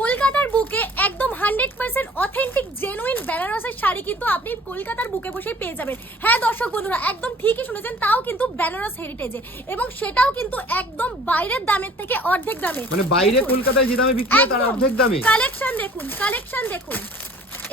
কলকাতার বুকে একদম 100% অথেন্টিক জেনুইন বেনারসের শাড়ি কিন্তু আপনি কলকাতার বুকে বসে পেয়ে যাবেন। হ্যাঁ দর্শক বন্ধুরা, একদম ঠিকই শুনেছেন, তাও কিন্তু বেনারস হেরিটেজে, এবং সেটাও কিন্তু একদম বাইরের দামের থেকে অর্ধেক দামে। মানে বাইরে কলকাতায় যে দামে বিক্রি হয় তার অর্ধেক দামে। কালেকশন দেখুন, কালেকশন দেখুন।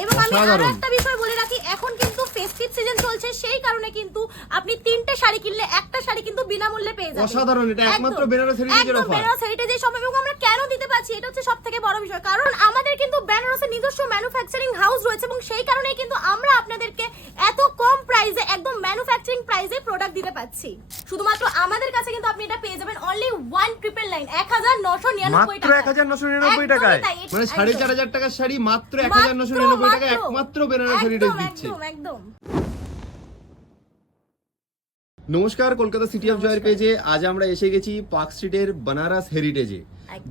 এবং আমি আরো একটা বিষয় বলে রাখি, এখন কিন্তু ফেস্টিভ সিজন চলছে, সেই কারণে কিন্তু আপনি তিনটে শাড়ি কিনলে একটা শাড়ি কিন্তু বিনামূল্যে পেয়ে যাবেন। অসাধারণ, এটা একমাত্র বেনারস হেরিটেজের অফার। বেনারস হেরিটেজের সময়, এবং আমরা কেন দিতে পারছি এটা হচ্ছে সবথেকে বড় বিষয়, কারণ আমাদের কিন্তু বেনারসের নিজস্ব ম্যানুফ্যাকচারিং হাউস রয়েছে, এবং সেই কারণেই কিন্তু আমরা আপনাদেরকে এত কম প্রাইসে একদম ম্যানুফ্যাকচারিং প্রাইসে প্রোডাক্ট দিতে পাচ্ছি। শুধুমাত্র আমাদের কাছে কিন্তু আপনি এটা পেয়ে যাবেন অনলি 1999 1999 টাকা, মাত্র 1999 টাকায়। মানে 4500 টাকার শাড়ি মাত্র 1999 টাকায় একমাত্র বেনারস হেরিটেজ দিচ্ছে। একদম। নমস্কার, কলকাতা সিটি অফ জয়ের পেজে আজ আমরা এসে গেছি পার্ক স্ট্রিটের বেনারস হেরিটেজে।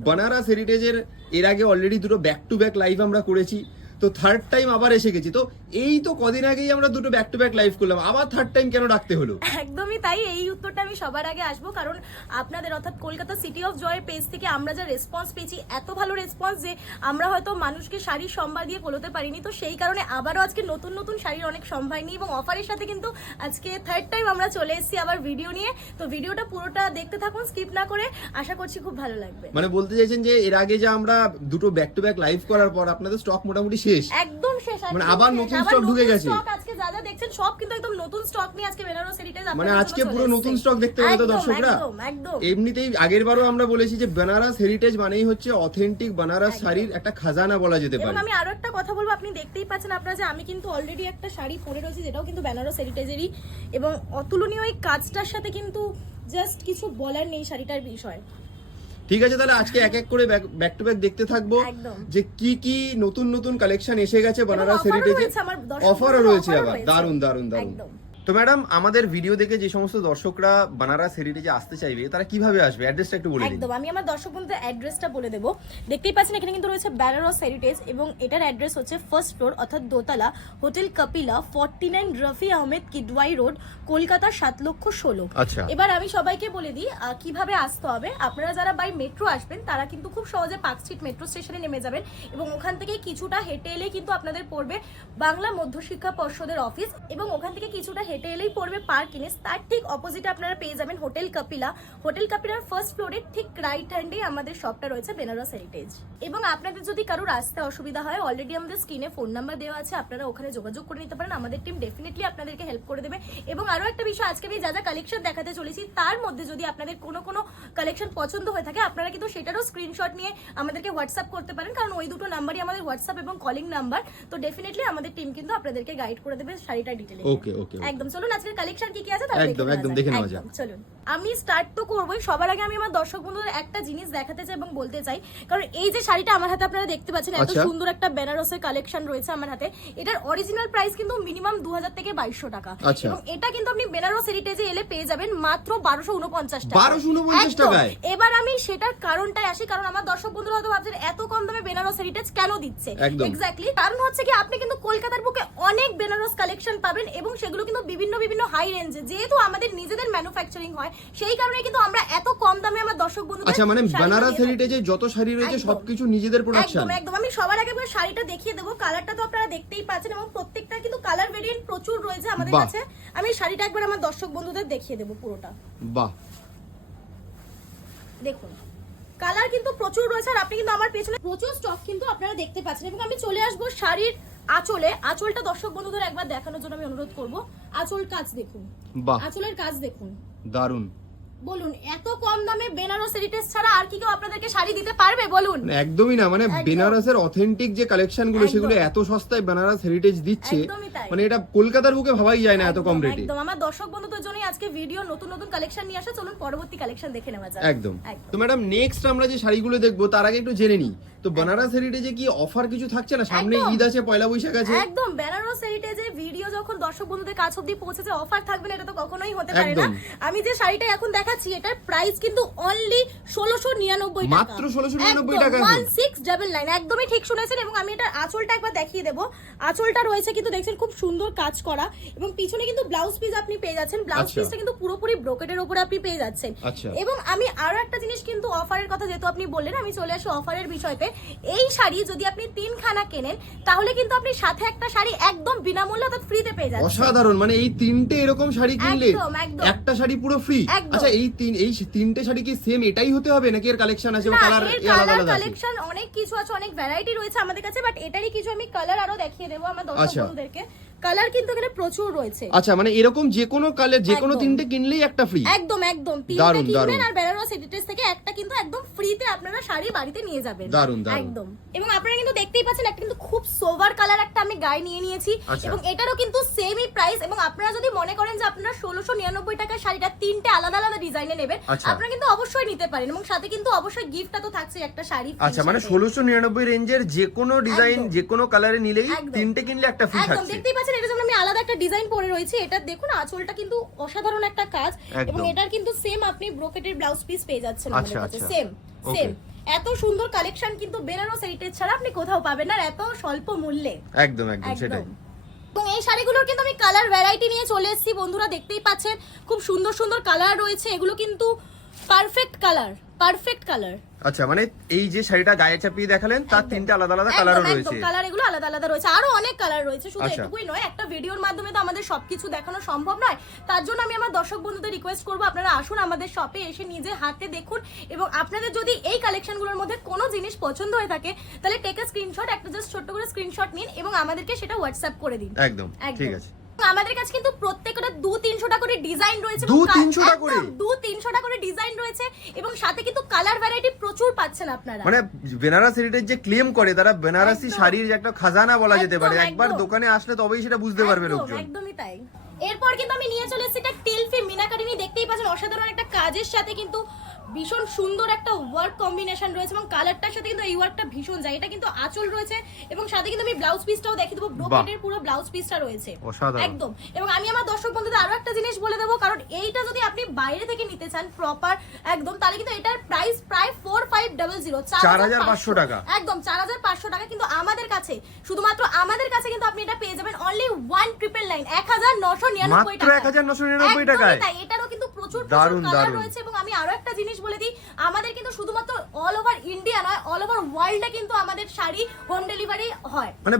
বেনারস হেরিটেজের এর আগে অলরেডি দুটো ব্যাক টু ব্যাক লাইভ আমরা করেছি, তো থার্ড টাইম আবার এসে গেছি। তো এই তো কদিন আগেই আমরা দুটো ব্যাক টু ব্যাক লাইভ করলাম, আবার থার্ড টাইম কেন ডাকতে হলো? একদমই তাই, এই উত্তরটা আমি সবার আগে আসবো, কারণ আপনাদের অর্থাৎ কলকাতা সিটি অফ জয়ের পেজ থেকে আমরা যা রেসপন্স পেয়েছি, এত ভালো রেসপন্স যে আমরা হয়তো মানুষকে শাড়ির সম্ভার দিয়ে বলতে পারিনি। তো সেই কারণে আবারও আজকে নতুন নতুন শাড়ির অনেক সম্ভার নিয়ে এবং অফারের সাথে কিন্তু আজকে থার্ড টাইম আমরা চলে এসেছি আবার ভিডিও নিয়ে। তো ভিডিওটা পুরোটা দেখতে থাকুন, স্কিপ না করে, আশা করছি খুব ভালো লাগবে। মানে বলতে চাইছেন যে এর আগে যে আমরা দুটো ব্যাক টু ব্যাক লাইভ করার পর আপনাদের স্টক মোটামুটি শেষ, একদম শেষ, মানে আবার নতুন স্টক ঢুকে গেছে। আজকে যা যা দেখছেন সব কিন্তু একদম নতুন স্টক নিয়ে আজকে বেনারস হেরিটেজ, মানে আজকে পুরো নতুন স্টক দেখতে পাবে তো দর্শকরা। এমনিতেই আগের বারও আমরা বলেছি যে বেনারস হেরিটেজ মানেই হচ্ছে অথেন্টিক বেনারস শাড়ির একটা খাজানা বলা যেতে পারে। এবং আমি আরো একটা কথা বলবো, আপনি দেখতেই পাচ্ছেন আপনারা যে আমি কিন্তু অলরেডি একটা শাড়ি পরে রয়েছি, যেটাও কিন্তু বেনারস হেরিটেজেরই, এবং অতুলনীয় এই কাজটার সাথে কিন্তু জাস্ট কিছু বলার নেই শাড়িটার বিষয়। ঠিক আছে, তাহলে আজকে এক এক করে ব্যাক টু ব্যাক দেখতে থাকবো যে কি কি নতুন নতুন কালেকশন এসে গেছে বেনারস হেরিটেজে। অফারও রয়েছে আবার, দারুন দারুন দারুন। তো ম্যাডাম, আমাদের ভিডিও দেখে যে সমস্ত দর্শকরা বেনারস হেরিটেজে আসতে চাইবে তারা কিভাবে আসবে, অ্যাড্রেসটা একটু বলে দিন। একদম, আমি আমার দর্শক বন্ধুদের অ্যাড্রেসটা বলে দেবো। দেখতেই পাচ্ছেন এখানে কিন্তু রয়েছে বেনারস হেরিটেজ, এবং এটার অ্যাড্রেস হচ্ছে ফার্স্ট ফ্লোর অর্থাৎ দোতলা, হোটেল কাপিলা, 49 রফি আহমেদ কিডওয়াই রোড, কলকাতা 7,16,000। আচ্ছা, এবার আমি সবাইকে বলে দিই কিভাবে আসতে হবে। আপনারা যারা বাই মেট্রো আসবেন তারা কিন্তু খুব সহজে পার্ক স্ট্রিট মেট্রো স্টেশনে নেমে যাবেন, এবং ওখান থেকে কিছুটা হেঁটে এলেই কিন্তু আপনাদের পড়বে বাংলা মধ্যশিক্ষা পর্ষদের অফিস, এবং ওখান থেকে কিছুটা হেঁটে এলেই পড়বে পার্ক ইনেস। তার ঠিক অপোজিটে আপনারা পেয়ে যাবেন হোটেল কাপিলা। হোটেল কাপিলার ফার্স্ট ফ্লোরে ঠিক রাইট হ্যান্ডে আমাদের শপটা রয়েছে বেনারস হেরিটেজ। এবং আপনাদের যদি কারোর আসতে অসুবিধা হয়, অলরেডি আমাদের স্ক্রিনে ফোন নাম্বার দেওয়া আছে, আপনারা ওখানে যোগাযোগ করে নিতে পারেন। আমাদের টিম ডেফিনেটলি আপনাদেরকে হেল্প করে দেবে। এবং আরো একটা বিষয়, আজকে আমি যা যা কালেকশন দেখাতে চলেছি তার মধ্যে যদি আপনাদের কোনো কালেকশন পছন্দ হয়ে থাকে, আপনারা কিন্তু সেটারও স্ক্রিনশট নিয়ে আমাদেরকে হোয়াটসঅ্যাপ করতে পারেন, কারণ ওই দুটো নাম্বারই আমাদের হোয়াটসঅ্যাপ এবং কলিং নাম্বার। তো ডেফিনেটলি আমাদের টিম কিন্তু আপনাদেরকে গাইড করে দেবে শাড়িটা ডিটেইলে। ওকে ওকে, একদম। চলুন আজকের কালেকশন কি কি আছে তাহলে একদম দেখে নেওয়া যাক। চলুন, আমি স্টার্ট তো করবই। সবার আগে আমি আমার দর্শক বন্ধুদের একটা জিনিস দেখাতে চাই এবং বলতে চাই, কারণ এই যে শাড়িটা আমার হাতে আপনারা দেখতে পাচ্ছেন, এত সুন্দর একটা বেনারসের কালেকশন রয়েছে আমার হাতে। এটার অরিজিনাল প্রাইস কিন্তু মিনিমাম 2000 থেকে 2200 টাকা, এবং এটা কিন্তু আপনি বেনারস হেরিটেজে এলে পেয়ে যাবেন মাত্র 1249 টাকা। 1249 টাকায়। এবার আমি সেটার কারণটাই আসি, কারণ আমার দর্শক বন্ধুরা হয়তো ভাবছেন এত কম দামে বেনারস হেরিটেজ কেন দিচ্ছে। এক্স্যাক্টলি কারণ হচ্ছে কি, আপনি কিন্তু কলকাতার বুকে অনেক বেনারস কালেকশন পাবেন, এবং সেগুলো কিন্তু বিভিন্ন হাই রেঞ্জে, যেহেতু আমাদের নিজেদের ম্যানুফ্যাকচারিং হয়, সেই কারণে কিন্তু আমরা এত কম দামে আমার দর্শক বন্ধুদের। আচ্ছা, মানে বেনারস হেরিটেজে যত শাড়ি রয়েছে সবকিছু নিজেদের প্রোডাকশন। একদম। আমি সবার আগে শাড়িটা দেখিয়ে দেবো। কালারটা তো আপনারা দেখতেই পাচ্ছেন, এবং প্রত্যেকটা কিন্তু কালার ভেরিয়েন্ট প্রচুর রয়েছে আমাদের কাছে। আমি শাড়িটা একবার আমার দর্শক বন্ধুদের দেখিয়ে দেবো পুরোটা। বাহ, দেখুন কালার কিন্তু প্রচুর রয়েছে, আর আপনি কিন্তু আমার পেছনে প্রচুর স্টক কিন্তু আপনারা দেখতে পাচ্ছেন। এবং আমি চলে আসবো শাড়ির আঁচলে। আঁচলটা দর্শক বন্ধুদের একবার দেখানোর জন্য আমি অনুরোধ করবো। আঁচল কাজ দেখুন, আঁচলের কাজ দেখুন, দারুন। বলুন, এত কম দামে বেনারস হেরিটেজ ছাড়া আর কি কেউ আপনাদেরকে শাড়ি দিতে পারবে বলুন? একদমই না, মানে বেনারসের অথেন্টিক যে কালেকশন গুলো সেগুলো এত সস্তায় বেনারস হেরিটেজ দিচ্ছে, মানে এটা কলকাতার বুকে ভাবাই যায় না এত কম রেটে। একদম, আমার দর্শক বন্ধুদের জন্য আজকে ভিডিও নতুন কালেকশন নিয়ে আসা। চলুন পরবর্তী কালেকশন দেখে নেওয়া যাক। একদম। তো ম্যাডাম, নেক্সট আমরা যে শাড়িগুলো দেখবো তার আগে একটু জেনে নিই, তো বেনারস হেরিটেজে কি অফার কিছু থাকছে না? সামনে ঈদ আছে, পয়লা বৈশাখ আছে। একদম, বেনারস হেরিটেজে ভিডিও যখন দর্শক বন্ধুদের কাছে অবধি পৌঁছেছে, অফার থাকবে না এটা তো কখনোই হতে পারে না। আমি যে শাড়িটা এখন দেখাচ্ছি এটার প্রাইস কিন্তু অনলি 1699 টাকা, মাত্র 1699 টাকা, 1699। একদমই ঠিক শুনেছেন। এবং আমি এটার আঁচলটা একবার দেখিয়ে দেবো। আঁচলটা রয়েছে কিন্তু দেখছেন খুব সুন্দর কাজ করা, এবং পিছনে কিন্তু ব্লাউজ পিস আপনি পেয়ে যাচ্ছেন। ব্লাউজ পিসটা কিন্তু পুরোপুরি ব্রোকেটের উপরে আপনি পেয়ে যাচ্ছেন। এবং আমি আরো একটা জিনিস কিন্তু অফারের কথা যেহেতু আপনি বললেন, আমি চলে আসি অফারের বিষয়তে। এই শাড়ি যদি আপনি 3 খানা কেনেন তাহলে কিন্তু আপনি সাথে একটা শাড়ি একদম বিনামূল্যে অর্থাৎ ফ্রিতে পেয়ে যাচ্ছেন। অসাধারণ, মানে এই তিনটে এরকম শাড়ি কিনলে একদম, একদম। একটা শাড়ি পুরো ফ্রি। একদম। আচ্ছা এই তিনটে শাড়ি কি সেম এটাই হতে হবে নাকি এর কালেকশন আছে বা না, কালার এর আলাদা কালার আলাদা আছে? কালেকশন অনেক কিছু আছে, অনেক ভ্যারাইটি রয়েছে আমাদের কাছে, বাট এটারই কিছু আমি কালার আরো দেখিয়ে দেবো আমার দর্শক আচ্ছা। বন্ধুদেরকে। কালার কিন্তু এখানে প্রচুর রয়েছে। আচ্ছা মানে এরকম যে কোনো কালার যে কোনো একদম। তিনটে কিনলেই একটা ফ্রি। একদম একদম তিনটে দারুণ, কিনবেন দারুণ। আর বেনারস এডিটেজ থেকে একটা কিন্তু একদম ফ্রিতে আপনারা শাড়ি বাড়িতে নিয়ে যাবেন। দারুণ, দারুণ। একদম। এবং আপনারা কিন্তু দেখতেই পাচ্ছেন একটা কিন্তু খুব সোভার কালার একটা আমি গায়ে নিয়ে নিয়েছি আচ্ছা। এবং এটারও কিন্তু সেমই প্রাইস। এবং আপনারা যদি মনে করেন যে আপনারা 1699 টাকার শাড়িটা তিনটে আলাদা আলাদা ডিজাইনে নেবেন, আচ্ছা। আপনারা কিন্তু অবশ্যই নিতে পারেন এবং সাথে কিন্তু অবশ্যই গিফটটা তো থাকছে একটা শাড়ি free আচ্ছা মানে সাথে। 1699 রেঞ্জের যে কোনো ডিজাইন একদম। যে কোনো কালারে নিলেই একদম। তিনটে কিনলে একটা ফ্রি একদম থাকছে। দেখতেই পাচ্ছেন এটা যেমন আমি আলাদা একটা ডিজাইন পরে রয়েছে, এটা দেখুন আঁচলটা কিন্তু অসাধারণ একটা কাজ একদম। এবং এটার কিন্তু সেম আপনি ব্রোকেটের ব্লাউজ পিস পেয়ে যাচ্ছেন আমাদের আচ্ছা, কাছে। আচ্ছা। Same Okay. সেম এত সুন্দর কালেকশন কিন্তু বেনারস হেরিটেজ ছাড়া আপনি কোথাও পাবেন না আর এত স্বল্প মূল্যে। একদম একদম সেটাই। একদম। এবং এই শাড়িগুলোর কিন্তু আমি কালার ভ্যারাইটি নিয়ে চলে এসেছি বন্ধুরা, দেখতেই পাচ্ছেন খুব সুন্দর সুন্দর কালার রয়েছে, এগুলো কিন্তু পারফেক্ট কালার, পারফেক্ট কালার। আচ্ছা মানে এই যে শাড়িটা গায়ে চাপিয়ে দেখালেন তার একদম। তিনটে আলাদা আলাদা কালারও রয়েছে। কালার এগুলো আলাদা আলাদা রয়েছে, আরো অনেক কালার রয়েছে, শুধু আচ্ছা। এটুকুই নয়, একটা ভিডিওর মাধ্যমে তো আমাদের সবকিছু দেখানো সম্ভব নয়। তার জন্য আমি আমার দর্শক বন্ধুদের রিকোয়েস্ট করবো আপনারা আসুন আমাদের শপে এসে নিজে হাতে দেখুন এবং আপনাদের যদি এই কালেকশনগুলোর মধ্যে কোনো জিনিস পছন্দ হয়ে থাকে তাহলে টেক আ স্ক্রিনশট, একটা জাস্ট ছোট্ট করে স্ক্রিনশট নিন এবং আমাদেরকে সেটা হোয়াটসঅ্যাপ করে দিন। একদম একদম। ঠিক আছে। আমাদের কাছে কিন্তু প্রত্যেকটা 200-300টা করে ডিজাইন রয়েছে, 200-300টা করে? 200-300টা করে ডিজাইন রয়েছে এবং সাথে কিন্তু কালার ভ্যারাইটি প্রচুর পাচ্ছেন আপনারা। মানে বেনারস হেরিটেজ যে ক্লেম করে তারা বেনারসি একদম। শাড়ির যে একটা খাজানা বলা যেতে একদম, পারে, একবার একদম। দোকানে আসলে তবেই সেটা বুঝতে পারবে একদম, লোকজন। একদমই তাই। এরপর কিন্তু আমি নিয়ে চলে এসেছি এটা টিলফি মিনাকারি, দেখতেই পাচ্ছেন অসাধারণ একটা কাজের সাথে কিন্তু ভীষণ সুন্দর একটা ওয়ার্ক কম্বিনেশন রয়েছে এবং কালারটার সাথে কিন্তু এই ওয়ার্কটা ভীষণ যায়। এটা কিন্তু আঁচল রয়েছে এবং সাথে কিন্তু আমি ব্লাউজ পিসটাও দেখিয়ে দেবো, ব্রোকেটের পুরো ব্লাউজ পিসটা রয়েছে অসাধারণ। একদম। এবং আমি আমার দর্শক বন্ধুদের আরো একটা জিনিস বলে দেবো, কারণ এইটা যদি আপনি বাইরে থেকে নিতে চান প্রপার একদম, তাহলে কিন্তু এটার প্রাইস প্রায় 4500, 4500 টাকা। একদম 4500 টাকা। কিন্তু আমাদের কাছে, শুধুমাত্র আমাদের কাছে কিন্তু আপনি এটা পেয়ে যাবেন অনলি 1999, 1999 মাত্র টাকা। 1999 টাকায়। একদমই তাই, এটারও কিন্তু প্রচুর দারুণ, কালার দারুণ। রয়েছে। এবং আমি আরো একটা জিনিস বলে দিই, আমাদের কিন্তু শুধুমাত্র অল ওভার ইন্ডিয়া নয়, অল ওভার ওয়ার্ল্ডে কিন্তু আমাদের শাড়ি হোম ডেলিভারি হয়। মানে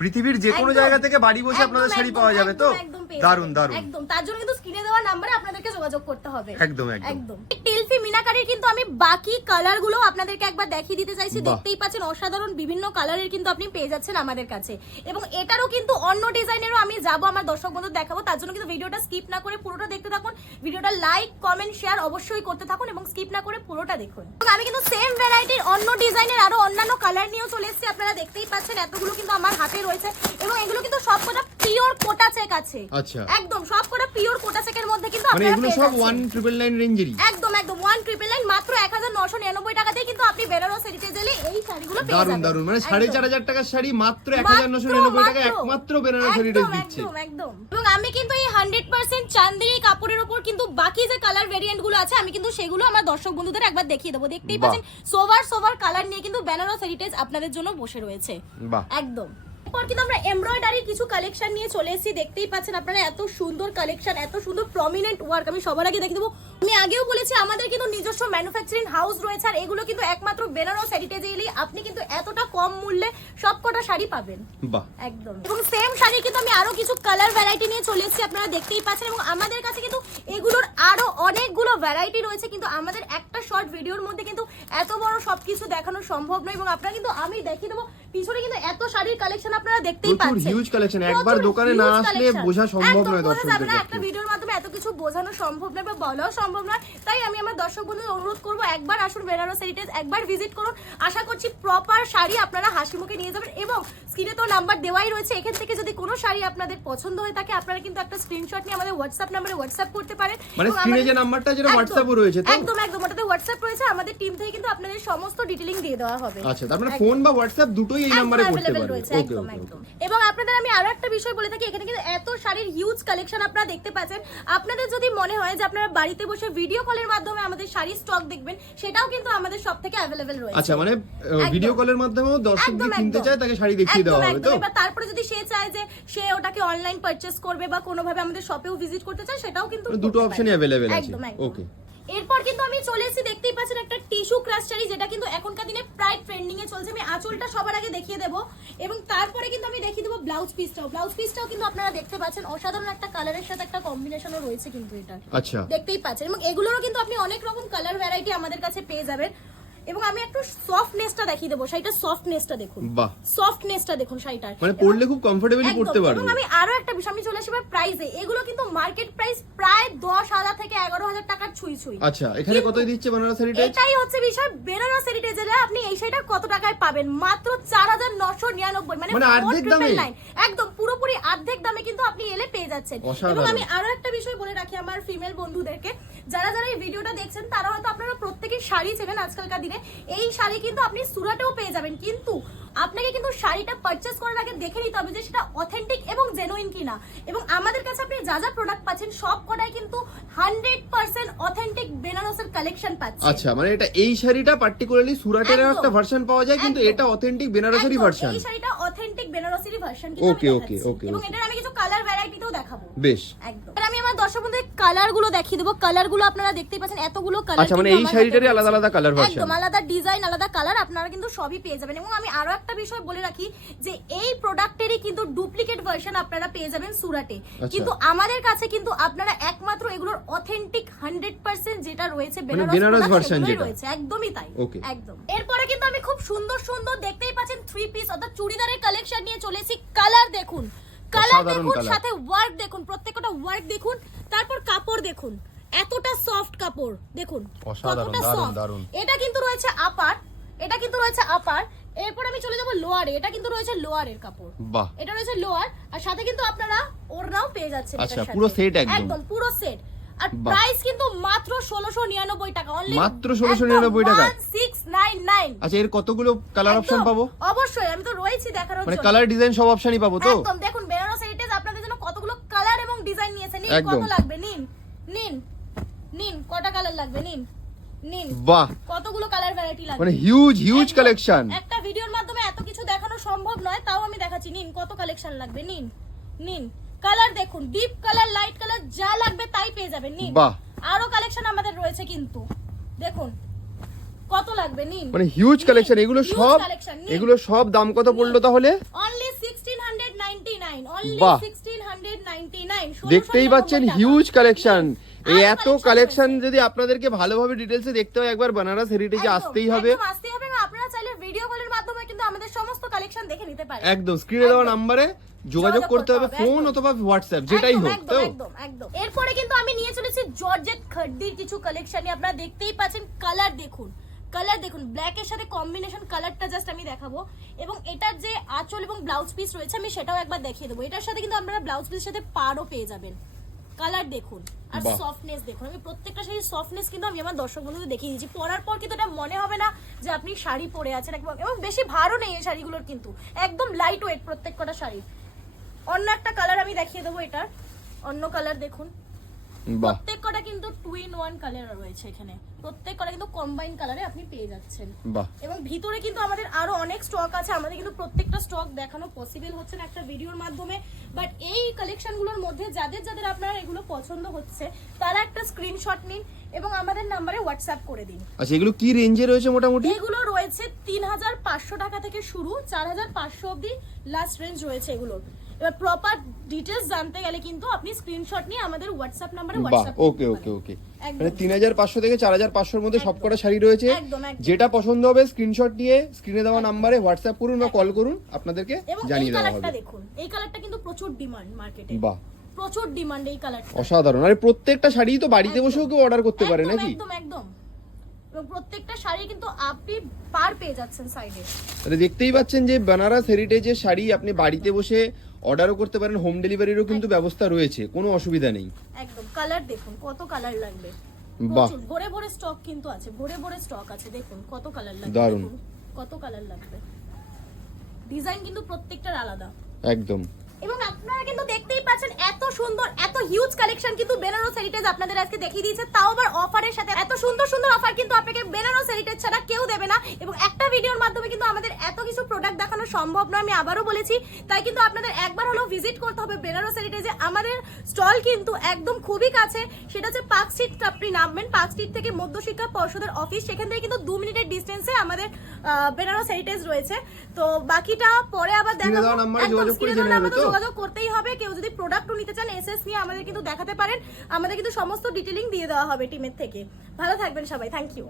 পৃথিবীর যে কোনো একদম। জায়গা থেকে বাড়ি বসে আপনাদের একদম, শাড়ি একদম, পাওয়া যাবে তো? একদম, একদম পেয়ে দারুণ যাবেন। দারুণ। একদম, তার জন্য কিন্তু স্ক্রিনে দেওয়া নম্বরে আপনাদেরকে যোগাযোগ করতে হবে। একদম একদম। একদম। টিলফি মিনাকারির কিন্তু আমি বাকি কালার গুলো আপনাদেরকে একবার দেখিয়ে দিতে চাইছি। বাহ। দেখতেই পাচ্ছেন অসাধারণ বিভিন্ন কালারের কিন্তু আপনি পেয়ে যাচ্ছেন আমাদের কাছে এবং এটারও কিন্তু অন্য ডিজাইনেরও আমি যাব আমার দর্শক বন্ধু দেখাবো। তার জন্য কিন্তু ভিডিওটা স্কিপ না করে পুরোটা দেখতে থাকুন, ভিডিওটা লাইক কমেন্ট শেয়ার অবশ্যই করতে থাকুন এবং স্কিপ না করে পুরোটা দেখুন। এবং আমি কিন্তু সেম ভ্যারাইটির অন্য ডিজাইনের আরো অন্যান্য কালার নিয়েও চলে এসেছি, আপনারা দেখতেই পাচ্ছেন এতগুলো কিন্তু আমার হাতে রয়েছে এবং এগুলো কিন্তু সবকটা পিওর কোটা চেক আছে। আচ্ছা একদম সবকটা পিওর কোটা চেকের মধ্যে কিন্তু মানে আপনারা এগুলো পেয়ে সব যাচ্ছেন। 1999 রেঞ্জেরই? একদম একদম 1999 মাত্র 1999 টাকাতেই কিন্তু আপনি বেনারস হেরিটেজ এলে এই শাড়িগুলো পেয়ে যাবেন। দারুণ দারুণ, মানে একদম। 4500 টাকার শাড়ি মাত্র 1999 টাকা একমাত্র বেনারস হেরিটেজ একদম, দিচ্ছে। একদম একদম। এবং আমি কিন্তু এই 100% চান্দেরি কাপড়ের উপর কিন্তু বাকি যে কালার ভেরিয়েন্ট গুলো আছে আমি কিন্তু সেগুলো আমার দর্শক বন্ধুদের একবার দেখিয়ে দেবো। দেখতেই বাহ। পাচ্ছেন সোভার কালার নিয়ে কিন্তু বেনারস হেরিটেজ আপনাদের জন্য বসে রয়েছে। বাহ। একদম। এরপর কিন্তু আমরা এমব্রয়ডারির কিছু কালেকশন নিয়ে চলে এসেছি, দেখতেই পাচ্ছেন আপনারা এত সুন্দর কালেকশন, এত সুন্দর প্রমিনেন্ট ওয়ার্ক। আমি সবার আগে দেখিয়ে দেবো, আমি আগেও বলেছি আমাদের কিন্তু নিজস্ব ম্যানুফ্যাকচারিং হাউস রয়েছে আর এগুলো কিন্তু একমাত্র বেনারস হেরিটেজে এলেই আপনি কিন্তু এতটা কম মূল্যে সবকটা শাড়ি পাবেন। বাহ। একদম। এবং সেম শাড়ি কিন্তু আমি আরো কিছু কালার ভ্যারাইটি নিয়ে চলে এসেছি, আপনারা দেখতেই পাচ্ছেন এবং আমাদের কাছে কিন্তু এগুলোর আরো অনেকগুলো ভ্যারাইটি রয়েছে, কিন্তু আমাদের একটা শর্ট ভিডিওর মধ্যে কিন্তু এত বড় সবকিছু দেখানো সম্ভব নয়। এবং আপনারা কিন্তু আমি দেখিয়ে দেবো পিছনে কিন্তু এত শাড়ির কালেকশন আপনারা দেখতেই প্রচুর পাচ্ছেন, হিউজ কালেকশন, একবার দোকানে না আসলে বোঝা সম্ভব নয় দর্শকদের একটা পক্ষে। ভিডিওর মাধ্যমে এত কিছু বোঝানো সম্ভব নয় বা বলাও সম্ভব নয়। তাই আমি আমার দর্শক বন্ধুদের অনুরোধ করবো একবার আসুন বেনারস হেরিটেজ, একবার ভিজিট করুন। আশা করছি প্রপার শাড়ি আপনারা হাসি মুখে নিয়ে যাবেন এবং স্ক্রিনে তো নাম্বার দেওয়াই রয়েছে, এখান থেকে যদি কোনো শাড়ি আপনাদের পছন্দ হয়ে থাকে আপনারা কিন্তু একটা স্ক্রিনশট নিয়ে আমাদের হোয়াটসঅ্যাপ নম্বরে হোয়াটসঅ্যাপ করতে পারেন। মানে এবং স্ক্রিনে আমাদের- যে নাম্বারটা যেটা একদম, হোয়াটসঅ্যাপে রয়েছে তো? একদম একদম ওটাতে হোয়াটসঅ্যাপ রয়েছে, আমাদের টিম থেকে কিন্তু আপনাদের সমস্ত ডিটেইলিং দিয়ে দেওয়া হবে। আচ্ছা তার মানে একদম। ফোন বা হোয়াটসঅ্যাপ দুটোই এই নম্বরে করতে available পারবে। রয়েছে, ওকে একদম ওকে একদম। এবং আপনাদের আমি আরো একটা বিষয় বলে থাকি, এখানে কিন্তু এত শাড়ির হিউজ কালেকশন আপনারা দেখতে পাচ্ছেন। আপনাদের যদি মনে হয় যে আপনারা বাড়িতে বসে ভিডিও কলের মাধ্যমে আমাদের শাড়ির স্টক দেখবেন, সেটাও কিন্তু আমাদের সব থেকে অ্যাভেলেবেল রয়েছে। আচ্ছা মানে একদম। ভিডিও কলের মাধ্যমেও দর্শক একদম, যদি কিনতে একদম। চায় তাকে শাড়ি দেখিয়ে দেওয়া একদম, হবে একদম। তো? এবার তারপরে যদি সে চায় যে সে ওটাকে অনলাইন পারচেজ করবে বা কোনোভাবে আমাদের শপেও ভিজিট করতে চায়, সেটাও কিন্তু মানে দুটো করতে অপশনই পারে। অ্যাভেলেবেল আছে। একদম, একদম। ওকে। এরপর কিন্তু আমি চলে এসেছি, দেখতেই পাচ্ছেন একটা টিস্যু ক্রাশ শাড়ি, যেটা কিন্তু এখনকার দিনে প্রায় ট্রেন্ডিং এ চলছে। আমি আঁচলটা সবার আগে দেখিয়ে দেবো এবং তারপরে কিন্তু আমি দেখিয়ে দেবো ব্লাউজ পিসটাও কিন্তু আপনারা দেখতে পাচ্ছেন অসাধারণ একটা কালারের সাথে একটা কম্বিনেশনও রয়েছে কিন্তু এটা, আচ্ছা দেখতেই পাচ্ছেন। এবং এগুলোরও কিন্তু আপনি অনেক রকম কালার ভ্যারাইটি আমাদের কাছে পেয়ে যাবেন। এবং আমি একটু সফটনেসটা দেখিয়ে দেবো, শাড়িটার সফটনেসটা দেখুন, বাহ সফটনেসটা দেখুন শাড়িটার, মানে পরলে খুব কমফোর্টেবলি একদম। পরতে পারবে। এবং আমি আরো একটা বিষয়, আমি চলে আসি প্রাইসে। এগুলো কিন্তু মার্কেট প্রাইস প্রায় 10,000 থেকে 11,000 টাকার ছুঁই। আচ্ছা, এখানে কতই দিচ্ছে বানারস হেরিটেজ? এটাই হচ্ছে বিষয়, বেনারস হেরিটেজে আপনি এই শাড়িটা কত টাকায় পাবেন? মাত্র 4,999, মানে অর্ধেক দামে, একদম পুরোপুরি অর্ধেক দামে কিন্তু আপনি এলে পেয়ে যাচ্ছেন। এবং আমি আরো একটা বিষয় বলে রাখি আমার ফিমেল বন্ধুদেরকে, যারা যারা এই ভিডিওটা দেখছেন তারা হয়তো আপনারা প্রত্যেকেই শাড়ি চেনেন আজকালকার দিনে। এই শাড়ি কিন্তু আপনি সুরাটেও পেয়ে যাবেন, কিন্তু আপনাকে কিন্তু শাড়িটা পারচেজ করার আগে দেখে নিতে হবে যে সেটা অথেন্টিক এবং জেনুইন কিনা। এবং আমাদের কাছে আপনি যা যা প্রোডাক্ট পাচ্ছেন সব কটাই কিন্তু 100% অথেন্টিক বেনারসের কালেকশন পাচ্ছেন। আচ্ছা, মানে এটা এই শাড়িটা পার্টিকুলারলি সুরাটের একদম, একটা ভার্সন পাওয়া যায়, কিন্তু একদম, এটা অথেন্টিক বেনারসেরই ভার্সন। এই শাড়িটা অথেন্টিক বেনারসেরই ভার্সন ওকে, ওকে, ওকে, এবং ওকে। এটার আমি কিছু কালার ভ্যারাইটিতেও দেখাবো। বেশ, একদম। আর আমি আমার দর্শক বন্ধুদের কালারগুলো দেখিয়ে দেবো। কালারগুলো আপনারা দেখতেই পাচ্ছেন, এতগুলো কালার। আচ্ছা, মানে এই শাড়িটারই আলাদা আলাদা কালার ভার্সন, একদম আলাদা ডিজাইন, আলাদা কালার, আপনারা কিন্তু সবই পেয়ে যাবেন। এবং আমি আরো একটা বিষয় বলে রাখি যে এই প্রোডাক্টেরই কিন্তু ডুপ্লিকেট ভার্সন আপনারা পেয়ে যাবেন সুরাটে, কিন্তু আমাদের কাছে কিন্তু আপনারা একমাত্র এগুলোর অথেন্টিক 100% যেটা রয়েছে বেনারস ভার্সন যেটা রয়েছে, একদমই তাই, ওকে। একদম। এরপরে কিন্তু আমি খুব সুন্দর সুন্দর দেখতেই পাচ্ছেন 3 পিস অর্থাৎ চুড়িদারের কালেকশন নিয়ে চলে এসেছি। কালার দেখুন, কালার দেখুন, সাথে ওয়ার্ক দেখুন, প্রত্যেকটা ওয়ার্ক দেখুন, তারপর কাপড় দেখুন, এতটা সফট কাপড় দেখুন, কতটা সফট। এটা কিন্তু রয়েছে আপার, এটা কিন্তু রয়েছে আপার। এরপর আমি চলে যাব লোয়ারে, এটা কিন্তু রয়েছে লোয়ারের কাপড়, বাহ, এটা রয়েছে লোয়ার, আর সাথে কিন্তু আপনারা ওড়নাও পেয়ে যাচ্ছেন। আচ্ছা, পুরো সেট একদম পুরো সেট। আর প্রাইস কিন্তু মাত্র 1699 টাকা, অনলি মাত্র 1699 টাকা, 1699। আচ্ছা, এর কতগুলো কালার অপশন পাবো? অবশ্যই, আমি তো রয়েছি দেখানোর মানে জন্য। কালার ডিজাইন সব অপশনই পাবো তো? একদম, দেখুন বেনারস হেরিটেজ আপনাদের জন্য কতগুলো কালার এবং ডিজাইন নিয়েছে। নিন, একদম। কত লাগবে নিন, নিন, নিন, কটা কালার লাগবে নিন, নিন, বাহ, কতগুলো কালার ভ্যারাইটি লাগবে। মানে হিউজ একদম। কালেকশন। একটা ভিডিওর মাধ্যমে এত কিছু দেখানো সম্ভব নয়, তাও আমি দেখাচ্ছি। নিন, কত কালেকশন লাগবে নিন, নিন, কালার দেখুন, ডিপ কালার, লাইট কালার, যা লাগবে তাই পেয়ে যাবেন। নিন, বাহ, আরো কালেকশন আমাদের রয়েছে কিন্তু দেখুন কত লাগবে নিন, মানে হিউজ কালেকশন। এগুলো Huge সব, collection, নিন। এগুলো সব দাম কত পড়লো তাহলে? অনলি 1699, অনলি বাহ। 1699। দেখতেই পাচ্ছেন হিউজ কালেকশন। এই আরো এত collection কালেকশন রয়েছে। যদি আপনাদেরকে ভালোভাবে ডিটেইলসে দেখতে হয়, একবার বানারস হেরিটেজে একদম, আসতেই হবে। একদম আসতেই হবে। এবং আপনারা চাইলে ভিডিও কলের মাধ্যমে কিন্তু আমাদের সমস্ত কালেকশন দেখে নিতে পারেন। একদম স্ক্রিনে দেওয়া একদম। নাম্বারে যোগাযোগ করতে হবে, ফোন একদম। অথবা হোয়াটসঅ্যাপ যেটাই একদম, হোক। একদম, তো একদম, একদম। এরপরে কিন্তু আমি নিয়ে চলেছি জর্জেট খাদ্দির কিছু কালেকশন। আপনারা দেখতেই পাচ্ছেন, কালার দেখুন, কালার দেখুন, ব্ল্যাক এর সাথে কম্বিনেশন কালারটা জাস্ট আমি দেখাবো। এবং এটার যে আঁচল এবং ব্লাউজ পিস রয়েছে আমি সেটাও একবার দেখিয়ে দেবো। এটার সাথে কিন্তু আপনারা ব্লাউজ পিসের সাথে পাড়ও পেয়ে যাবেন। কালার দেখুন আর বাহ। সফটনেস দেখুন। আমি প্রত্যেকটা শাড়ির সফটনেস কিন্তু আমি আমার দর্শক বন্ধুদের দেখিয়ে দিয়েছি। পরার পর কিন্তু এটা মনে হবে না যে আপনি শাড়ি পরে আছেন একদম। এবং বেশি ভারও নেই এই শাড়িগুলোর, কিন্তু একদম লাইট ওয়েট প্রত্যেকটা শাড়ি। অন্য একটা কালার আমি দেখিয়ে দেবো, এটার অন্য কালার দেখুন। বাহ, প্রত্যেকটা কিন্তু 2 in 1 কালার রয়েছে এখানে, প্রত্যেকটা কিন্তু কম্বাইন কালারে আপনি পেয়ে যাচ্ছেন। বাহ, এবং ভিতরে কিন্তু আমাদের আরো অনেক স্টক আছে, আমাদের কিন্তু প্রত্যেকটা স্টক দেখানো পসিবল হচ্ছে না একটা ভিডিওর মাধ্যমে। বাট এই কালেকশনগুলোর মধ্যে যাদের যাদের আপনার এগুলো পছন্দ হচ্ছে তারা একটা স্ক্রিনশট নিন এবং আমাদের নম্বরে হোয়াটসঅ্যাপ করে দিন। আচ্ছা, এগুলো কি রেঞ্জে রয়েছে মোটামুটি? এগুলো রয়েছে 3500 টাকা থেকে শুরু, 4500 অবধি লাস্ট রেঞ্জ রয়েছে এগুলোর। এবার প্রপার ডিটেইলস জানতে গেলে কিন্তু আপনি স্ক্রিনশট নিয়ে আমাদের হোয়াটসঅ্যাপ নম্বরে বাহ, হোয়াটসঅ্যাপ ওকে, ওকে, ওকে। মানে 3500 থেকে 4500 এর মধ্যে সবকটা শাড়ি রয়েছে। একদম, একদম। যেটা পছন্দ হবে স্ক্রিনশট নিয়ে স্ক্রিনে দেওয়া নাম্বারে হোয়াটসঅ্যাপ করুন বা কল করুন, আপনাদেরকে এবং এই জানিয়ে দেওয়া কালারটা হবে। দেখুন, এই কালারটা কিন্তু প্রচুর ডিমান্ড মার্কেটে, বাহ, প্রচুর ডিমান্ড এই কালারটা। অসাধারণ। আর প্রত্যেকটা শাড়ি তো বাড়িতে একদম। বসেও কেউ অর্ডার করতে পারে নাকি? একদম, একদম। এবং প্রত্যেকটা শাড়ি কিন্তু আপনি পার পেয়ে যাচ্ছেন সাইডে। তাহলে দেখতেই পাচ্ছেন যে বেনারস হেরিটেজের শাড়ি আপনি বাড়িতে বসে অর্ডারও করতে পারেন, হোম ডেলিভারিরও কিন্তু ব্যবস্থা রয়েছে, কোনো অসুবিধা নেই। একদম, কালার দেখুন কত কালার লাগবে। বাহ, প্রচুর ভরে ভরে স্টক কিন্তু আছে, ভরে ভরে স্টক আছে। দেখুন কত কালার লাগবে, দারুণ। দেখুন কত কালার লাগবে। ডিজাইন কিন্তু প্রত্যেকটার আলাদা একদম। এবং আপনারা কিন্তু দেখতেই পাচ্ছেন এত সুন্দর এত হিউজ কালেকশন কিন্তু বেনারস হেরিটেজ আপনাদের আজকে দেখিয়ে দিয়েছে, তাও আবার অফারের সাথে। এত সুন্দর সুন্দর অফার কিন্তু আপনাকে বেনারস হেরিটেজ ছাড়া কেউ দেবে না। এবং একটা ভিডিওর মাধ্যমে কিন্তু আমাদের এত কিছু প্রোডাক্ট দেখানো দেখানো সম্ভব নয়, আমি আবারও বলেছি, তাই কিন্তু আপনাদের একবার হলেও ভিজিট করতে হবে বেনারস হেরিটেজে। আমাদের স্টল কিন্তু একদম খুবই কাছে, সেটা হচ্ছে পার্ক স্ট্রিট। আপনি নামবেন পার্ক স্ট্রিট থেকে মধ্যশিক্ষা পর্ষদের অফিস, সেখান থেকে কিন্তু 2 মিনিটের ডিস্টেন্সে আমাদের বেনারস হেরিটেজ রয়েছে। তো বাকিটা পরে আবার দেখাবো, একদম স্ক্রিনে দেওয়া নাম্বারে যোগাযোগ করতেই হবে। কেউ যদি প্রোডাক্টও নিতে চান এসএস নিয়ে আমাদের কিন্তু দেখাতে পারেন, আমাদের কিন্তু সমস্ত ডিটেইলিং দিয়ে দেওয়া হবে টিমের থেকে। ভালো থাকবেন সবাই, থ্যাংক ইউ।